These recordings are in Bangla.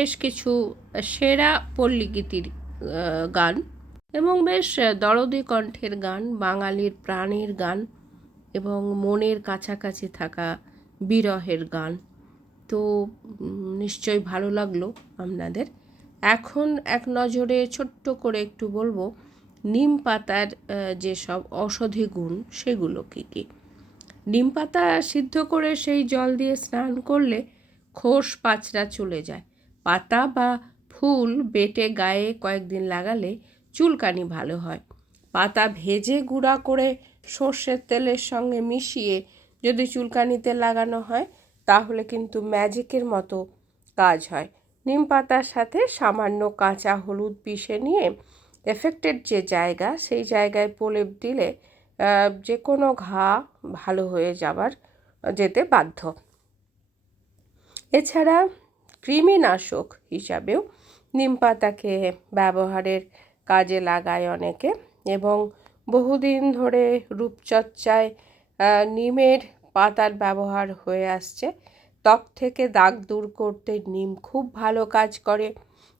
বেশ কিছু সেরা পল্লীগীতির গান এবং বেশ দরদি কণ্ঠের গান, বাঙালির প্রাণের গান এবং মনের কাছাকাছি থাকা বিরহের গান। তো নিশ্চয়ই ভালো লাগল আপনাদের। এখন এক নজরে ছোট্ট করে একটু বলব, নিম পাতার যেসব ঔষধি গুণ সেগুলো কী কী? নিম পাতা সিদ্ধ করে সেই জল দিয়ে স্নান করলে খোস পাচড়া চলে যায়। পাতা বা ফুল বেটে গায়ে কয়েকদিন লাগালে চুলকানি ভালো হয়। পাতা ভেজে গুঁড়া করে সর্ষের তেলের সঙ্গে মিশিয়ে যদি চুলকানিতে লাগানো হয়, তাহলে কিন্তু ম্যাজিকের মতো কাজ হয়। নিম পাতার সাথে সামান্য কাঁচা হলুদ পিষে নিয়ে এফেক্টেড যে জায়গা, সেই জায়গায় প্রলেপ দিলে যে কোনো ঘা ভালো হয়ে যাবার, যেতে বাধ্য। এছাড়া কৃমিনাশক হিসাবেও নিম পাতাকে ব্যবহারের কাজে লাগায় অনেকে এবং বহুদিন ধরে রূপচর্চায় নিমের পাতার ব্যবহার হয়ে আসছে। ত্বক থেকে দাগ দূর করতে নিম খুব ভালো কাজ করে,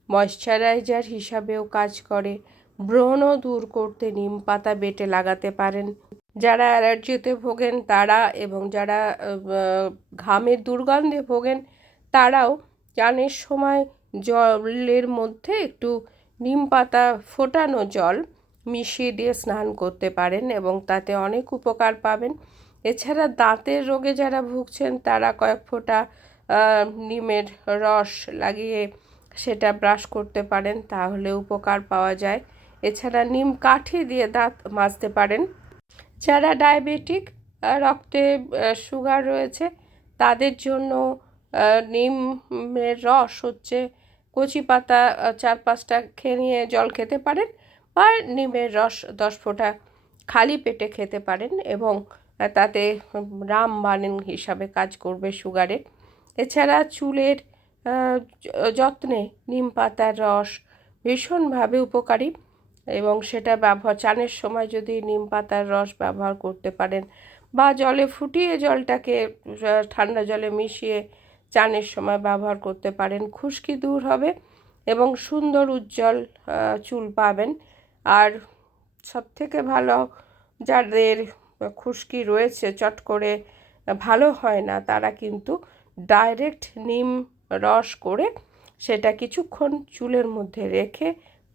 ময়শ্চারাইজার হিসাবেও কাজ করে, ব্রণও দূর করতে নিম পাতা বেটে লাগাতে পারেন। যারা অ্যালার্জিতে ভোগেন তারা এবং যারা ঘামের দুর্গন্ধে ভোগেন তারাও চানের সময় জলের মধ্যে একটু নিম পাতা ফোটানো জল মিশিয়ে দিয়ে স্নান করতে পারেন এবং তাতে অনেক উপকার পাবেন। এছাড়া দাঁতের রোগে যারা ভুগছেন, তারা কয়েক ফোঁটা নিমের রস লাগিয়ে সেটা ব্রাশ করতে পারেন, তাহলে উপকার পাওয়া যায়। এছাড়া নিম কাঠি দিয়ে দাঁত মাজতে পারেন। যারা ডায়াবেটিক রক্তে সুগার রয়েছে, তাদের জন্য নিমের রস হচ্ছে কচি পাতা চার পাঁচটা খেয়ে নিয়ে জল খেতে পারেন বা নিমের রস দশ ফোঁটা খালি পেটে খেতে পারেন এবং তাতে রামবাণ হিসাবে কাজ করবে সুগারে। এছাড়া চুলের যত্নে নিম পাতার রস ভীষণভাবে উপকারী এবং সেটা ব্যবহার, চানের সময় যদি নিম পাতার রস ব্যবহার করতে পারেন বা জলে ফুটিয়ে জলটাকে ঠান্ডা জলে মিশিয়ে চানের সময় ব্যবহার করতে পারেন। খুশকি দূর হবে এবং সুন্দর উজ্জ্বল চুল পাবেন। আর সবথেকে ভালো যাদের খুশকি রয়েছে, চট করে ভালো হয় না, তারা কিন্তু ডাইরেক্ট নিম রস করে সেটা কিছুক্ষণ চুলের মধ্যে রেখে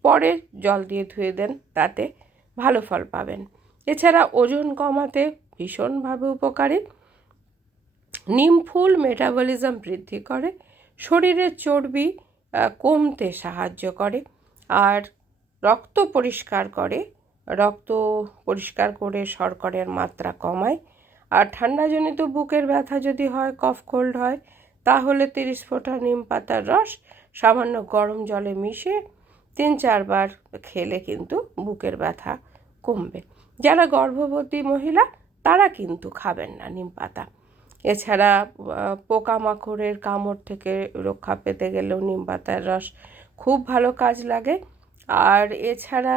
পরে জল দিয়ে ধুয়ে দেন, তাতে ভালো ফল পাবেন। এছাড়া ওজন কমাতে ভীষণভাবে উপকারী। নিম ফুল মেটাবলিজম বৃদ্ধি করে, শরীরের চর্বি কমতে সাহায্য করে, আর রক্ত পরিষ্কার করে, রক্ত পরিষ্কার করে শর্করের মাত্রা কমায়। আর ঠান্ডাজনিত বুকের ব্যথা যদি হয়, কফ কোল্ড হয়, তাহলে তিরিশ ফোঁটা নিম পাতার রস সামান্য গরম জলে মিশে তিন চারবার খেলে কিন্তু বুকের ব্যথা কমবে। যারা গর্ভবতী মহিলা, তারা কিন্তু খাবেন না নিম পাতা। এছাড়া পোকামাকড়ের কামড় থেকে রক্ষা পেতে গেলেও নিম পাতার রস খুব ভালো কাজ লাগে। আর এছাড়া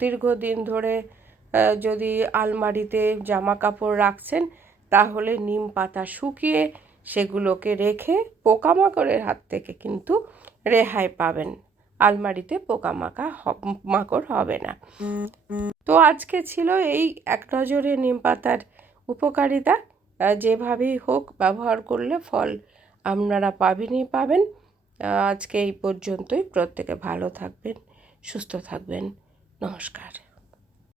দীর্ঘদিন ধরে যদি আলমারিতে জামা কাপড় রাখছেন, তাহলে নিম পাতা শুকিয়ে সেগুলোকে রেখে পোকামাকড়ের হাত থেকে কিন্তু রেহাই পাবেন। আলমারিতে পোকামাকা মাকড় হবে না। তো আজকে ছিল এই এক নজরে নিম পাতার উপকারিতা। যেভাবেই হোক ব্যবহার করলে ফল আপনারা পাবেনই পাবেন। আজকে এই পর্যন্তই। প্রত্যেকে ভালো থাকবেন, সুস্থ থাকবেন। নমস্কার।